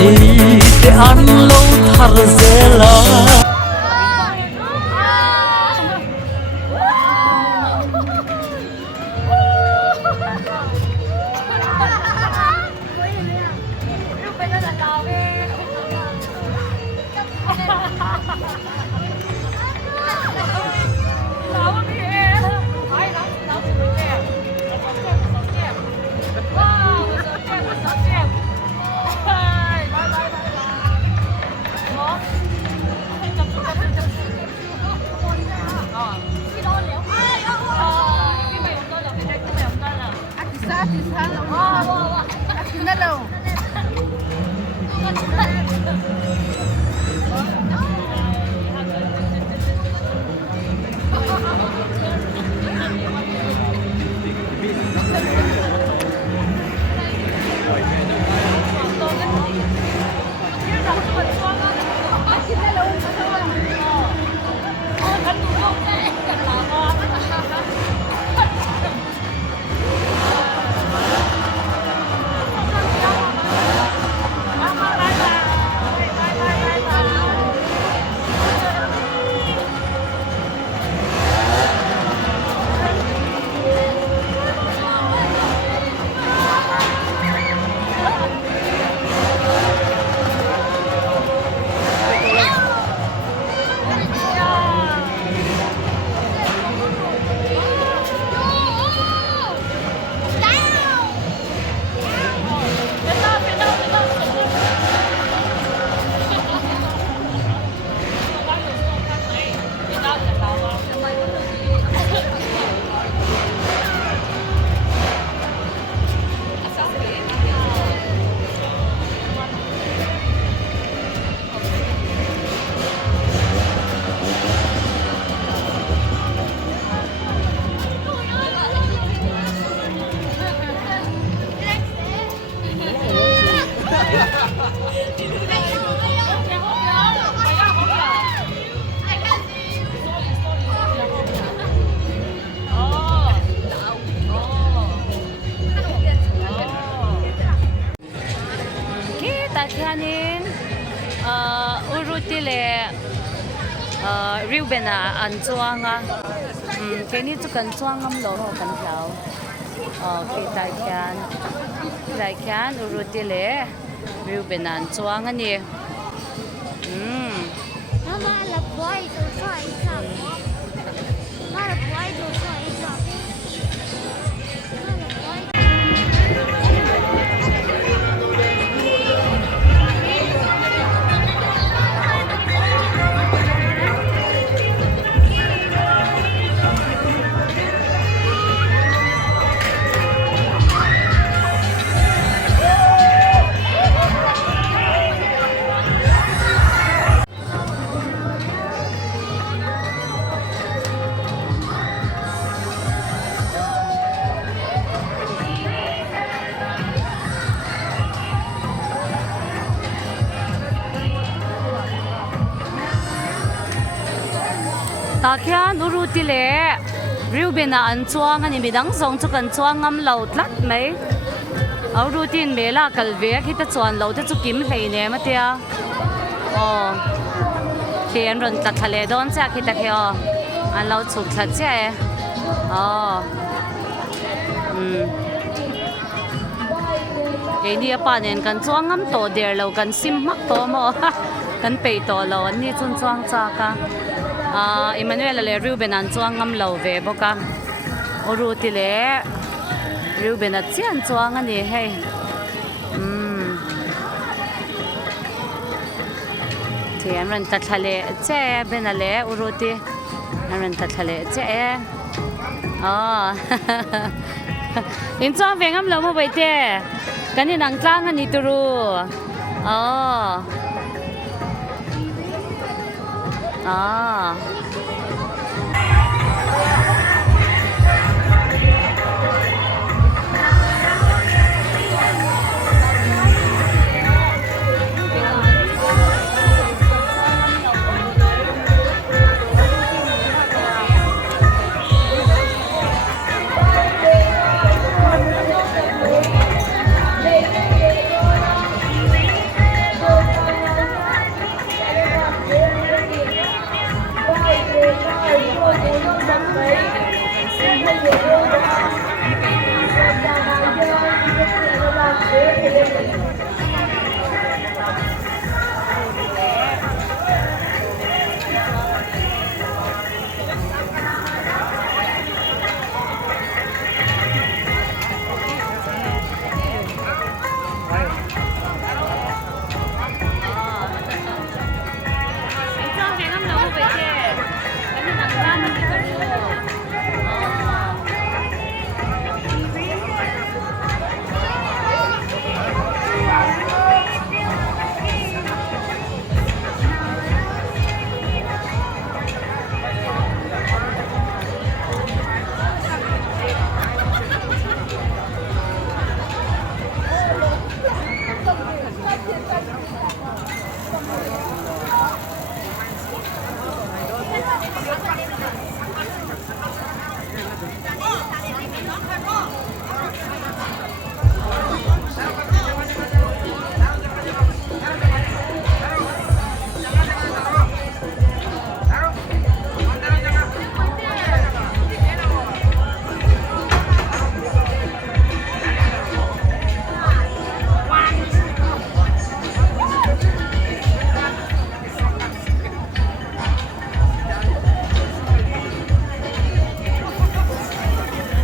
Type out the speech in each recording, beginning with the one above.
gì để ăn lâu thar dễ là Kanin urutile riubena an chuanga keni chu kan chuangam lo ho kan thlau ke tai khan urutile riubena an chuang ani Mama la boy to try some. Mama boy to try some. ta khian urutile riubena an chuang ani midang zong chu kan chuangam lo tlat mai rutin mela kalve khita chuan lo te chu kim hleine matia thian ron ta thale don cha khita kheo an lo chuk tha che ni apa nen kan chuangam to der lo kan sim mak to mo kan pei to lo an ni chun chuang cha ka Emmanuel le Ruben an chuang ngam lo ve boka uruti le Ruben a chian chuang ani hei thian ran ta thale che benale uruti ran ta thale che in chuang ve ngam lo mo baite kani nang tlang ani turu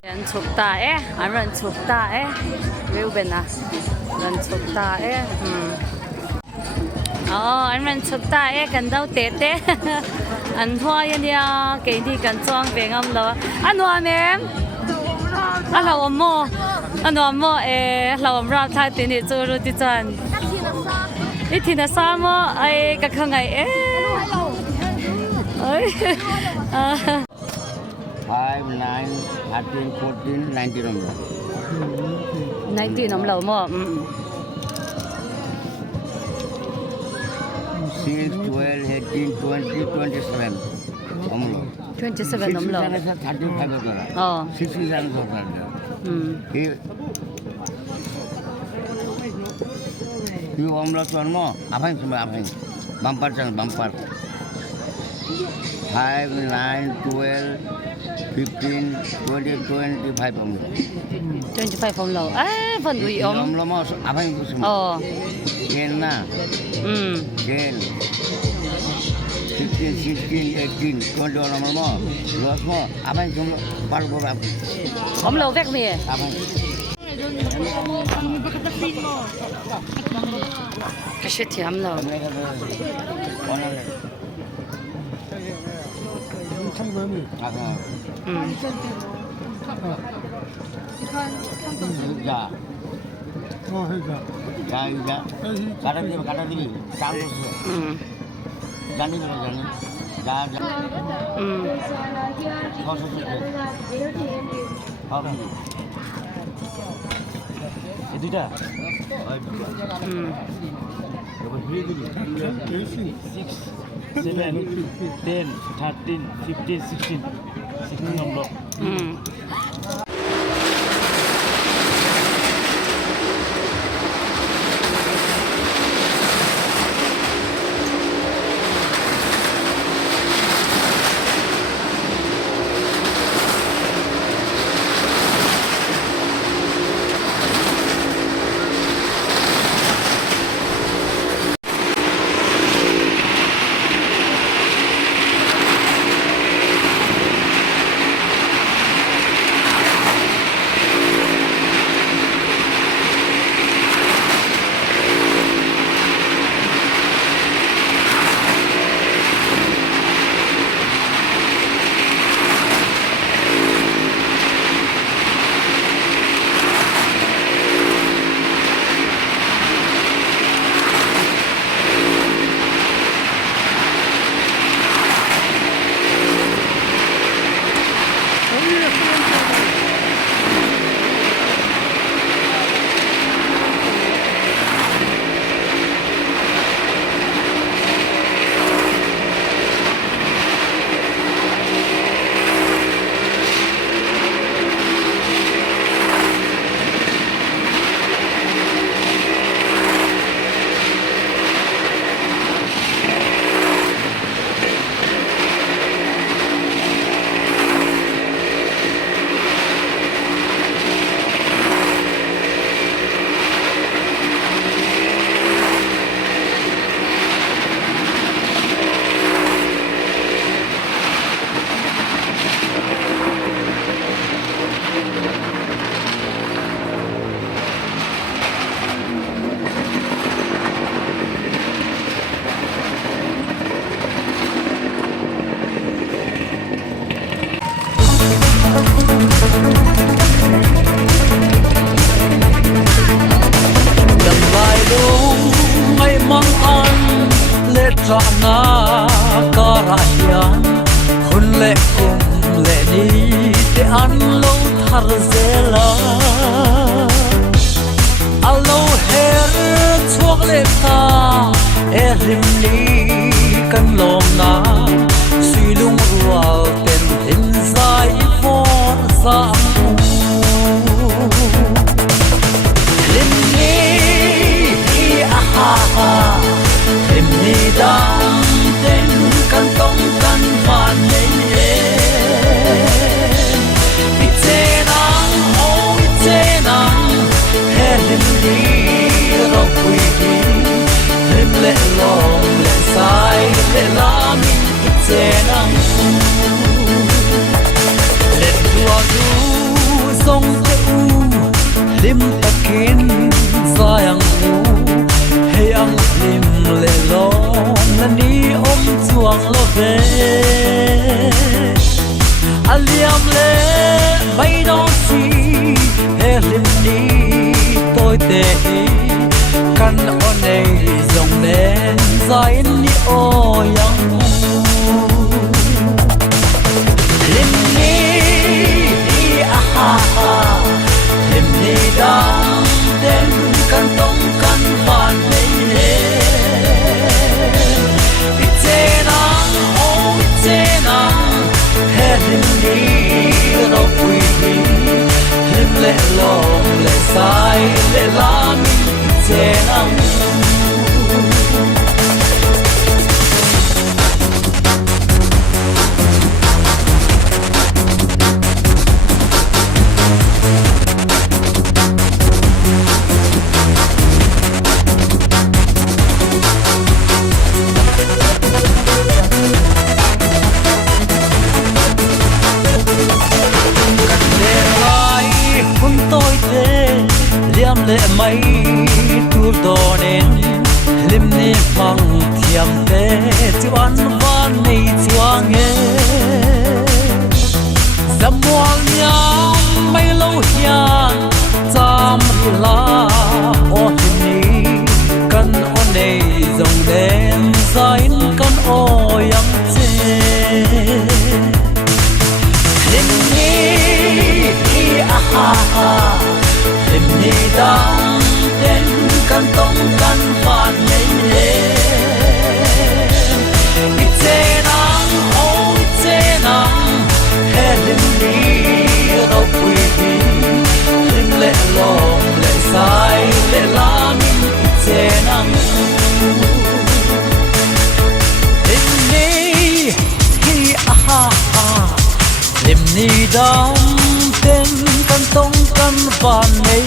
人畜大诶，俺人畜大诶，刘边呐，人畜大诶，哦，俺人畜大诶，跟到爹爹，俺花一呀，给你跟装别咁咯，俺话咩？俺老么？俺老么诶，老么他点你做路的站，一天的啥么？哎，个坑哎哎，啊。 5, 9, 13, 14, 19 number. 19 nấm lẩu mà 6, 12, 18, 20, 27 number. 27 nấm lẩu 35 dollar. ờ 67 dollar. Here. You almost one more. Apa yang? Bumper jangan bumper. 5, 9, 12, 15, 20, 25 umur. 25 phong lẩu à phần ủy ống Belum lama apa yang itu semua? ờ Gen lah. Gen. 15, 16, 18, 20 lama. Luas semua. Apa yang semua? Paru berapa? ống lẩu vét mì Apa? cái shit thì ấm lẩu Mereka mana? Hijau. Hijau. Kata dia. Campur. Jani. Jani. Kau susu. Itu dah. 6, 7, 10, 13, 15, 16. 16 nomor. rana karahian hun le kum le ni te an lo thar zela alo her chuak le ta e lim ni kan lom na sui lung rual ten in zai for sa lim ni a ha ha lim ni dang ten kan tong kan van nei e ite nang o ite nang he lim ni ro pui ni lim le long le sai le la min ite nang le tua du song te u lim takin sayang u hey ang lim le long na ni om chuang lo ve aliam le mai no si he lim ni tôi te kan on nei zong nen zai ni o yang lim ni a ha ha lim ni dang den kan tong kan van nei ne ite nang o ite nang he lim ni ro pui ni lim le long le sai le la min ite nang lệ mây tur donen lim ne phang thiam te chuan van nei chuang e zamual nyam mai lo hian cham ri la o ni kan o nei zong den zain kan o yang che lim ni a ha ha lim ni dang den kan tong kan van nei le ite nang o ite nang he lim ni ro pui ni lim le long le sai le la min ite nang lim ni hi a ha ha lim ni dang den kan tong kan van nei